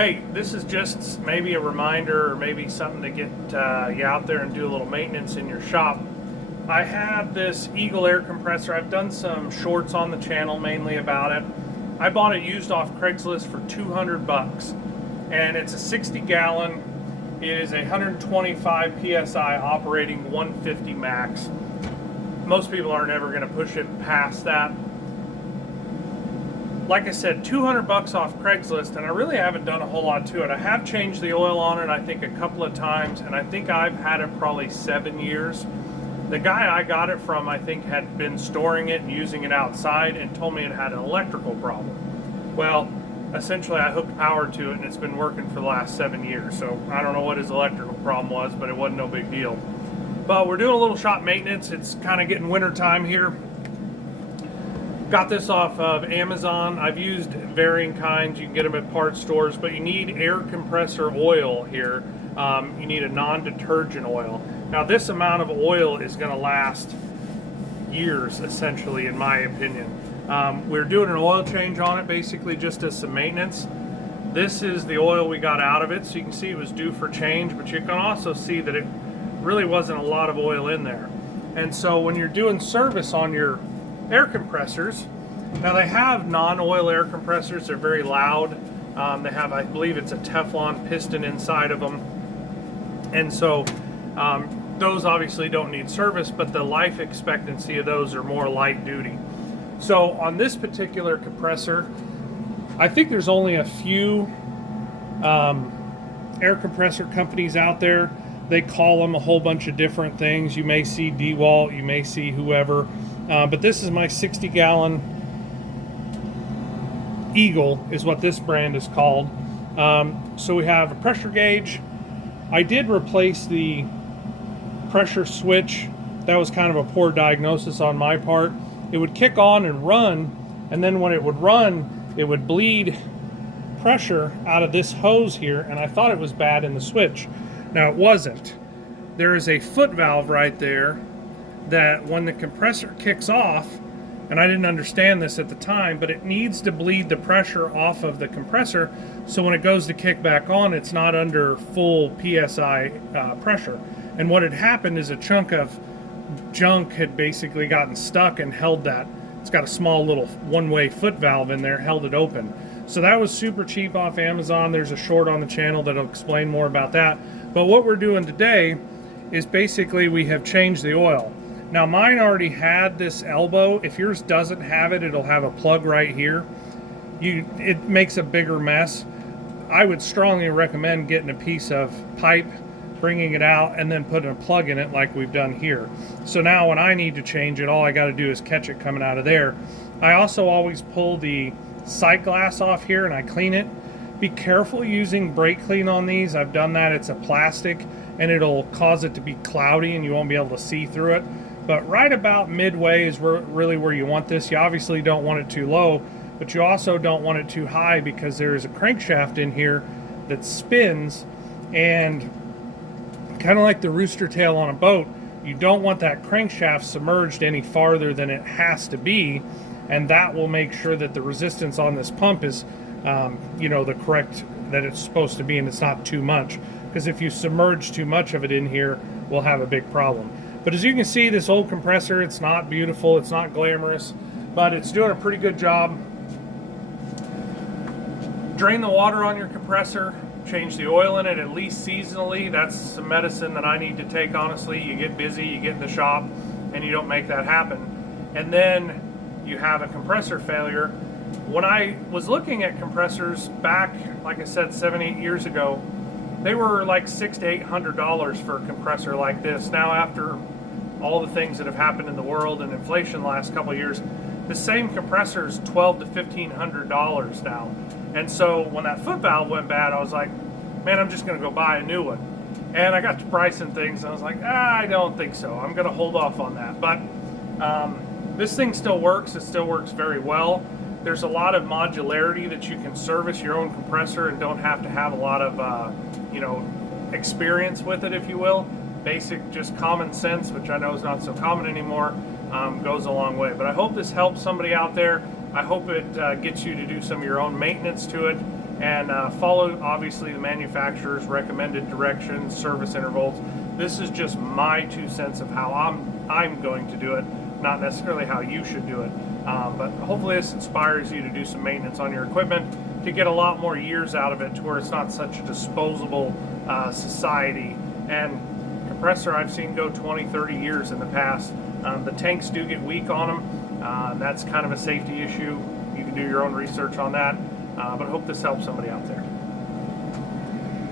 Hey, this is just maybe a reminder or maybe something to get you out there and do a little maintenance in your shop. I have this Eagle air compressor. I've done some shorts on the channel mainly about it. I bought it used off Craigslist for 200 bucks, and it's a 60 gallon. It is 125 psi operating 150 max. Most people aren't ever going to push it past that. Like I said, 200 bucks off Craigslist, and I really haven't done a whole lot to it. I have changed the oil on it, I think, a couple of times, and I think I've had it probably 7 years. The guy I got it from, I think, had been storing it and using it outside and told me it had an electrical problem. Well, essentially I hooked power to it and it's been working for the last 7 years. So I don't know what his electrical problem was, but it wasn't no big deal. But we're doing a little shop maintenance. It's kind of getting winter time here. Got this off of Amazon. I've used varying kinds. You can get them at parts stores, but you need air compressor oil here. You need a non-detergent oil. Now this amount of oil is going to last years, essentially, in my opinion. We're doing an oil change on it, basically just as some maintenance. This is the oil we got out of it, so you can see it was due for change, but you can also see that it really wasn't a lot of oil in there. And so when you're doing service on your air compressors, now they have non-oil air compressors. They're very loud. They have, I believe it's a Teflon piston inside of them, and so those obviously don't need service, but the life expectancy of those are more light duty. So on this particular compressor, I think there's only a few air compressor companies out there. They call them a whole bunch of different things. You may see DeWalt, you may see whoever. But this is my 60 gallon Eagle is what this brand is called. So we have a pressure gauge. I did replace the pressure switch. That was kind of a poor diagnosis on my part. It would kick on and run, and then when it would run, it would bleed pressure out of this hose here, and I thought it was bad in the switch. Now it wasn't. There is a foot valve right there that when the compressor kicks off, and I didn't understand this at the time, but it needs to bleed the pressure off of the compressor, so when it goes to kick back on, it's not under full PSI pressure. And what had happened is a chunk of junk had basically gotten stuck and held that. It's got a small little one-way foot valve in there, held it open. So that was super cheap off Amazon. There's a short on the channel that'll explain more about that. But what we're doing today is basically we have changed the oil. Now mine already had this elbow. If yours doesn't have it, it'll have a plug right here. It makes a bigger mess. I would strongly recommend getting a piece of pipe, bringing it out, and then putting a plug in it like we've done here. So now when I need to change it, all I got to do is catch it coming out of there. I also always pull the sight glass off here and I clean it. Be careful using brake clean on these. I've done that. It's a plastic and it'll cause it to be cloudy and you won't be able to see through it. But right about midway is really where you want this. You obviously don't want it too low, but you also don't want it too high because there is a crankshaft in here that spins, and kind of like the rooster tail on a boat, you don't want that crankshaft submerged any farther than it has to be, and that will make sure that the resistance on this pump is the correct that it's supposed to be, and it's not too much, because if you submerge too much of it in here, we'll have a big problem. But as you can see, this old compressor, it's not beautiful, it's not glamorous, but it's doing a pretty good job. Drain the water on your compressor, change the oil in it at least seasonally. That's some medicine that I need to take, honestly. You get busy, you get in the shop, and you don't make that happen. And then you have a compressor failure. When I was looking at compressors back, like I said, 7-8 years ago, they were like $600 to $800 for a compressor like this. Now, after all the things that have happened in the world and inflation the last couple of years, the same compressor is $1,200 to $1,500 now. And so when that foot valve went bad, I was like, man, I'm just going to go buy a new one. And I got to price and things, and I was like, I don't think so. I'm going to hold off on that. But this thing still works. It still works very well. There's a lot of modularity that you can service your own compressor and don't have to have a lot of experience with it, if you will. Basic, just common sense, which I know is not so common anymore, goes a long way. But I hope this helps somebody out there. I hope it gets you to do some of your own maintenance to it. and follow obviously the manufacturer's recommended directions, service intervals. This is just my 2 cents of how I'm going to do it, not necessarily how you should do it. But hopefully this inspires you to do some maintenance on your equipment, to get a lot more years out of it, to where it's not such a disposable society. And compressor I've seen go 20, 30 years in the past. The tanks do get weak on them. That's kind of a safety issue. You can do your own research on that. But I hope this helps somebody out there.